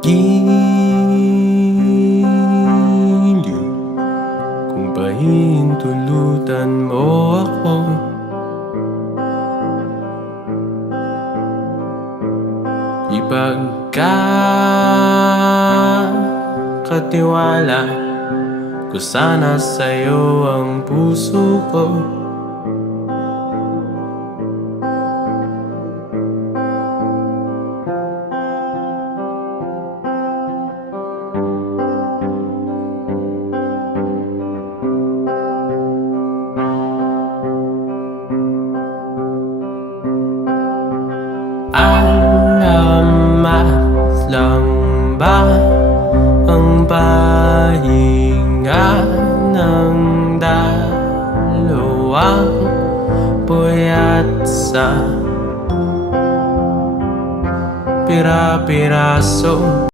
giliw kung pahintulutan mo ako. Ipagkakatiwala ko sana sa'yo ang puso ko. Alamat lang ba ang pahinga ng dalawang puyat sa pira-piraso?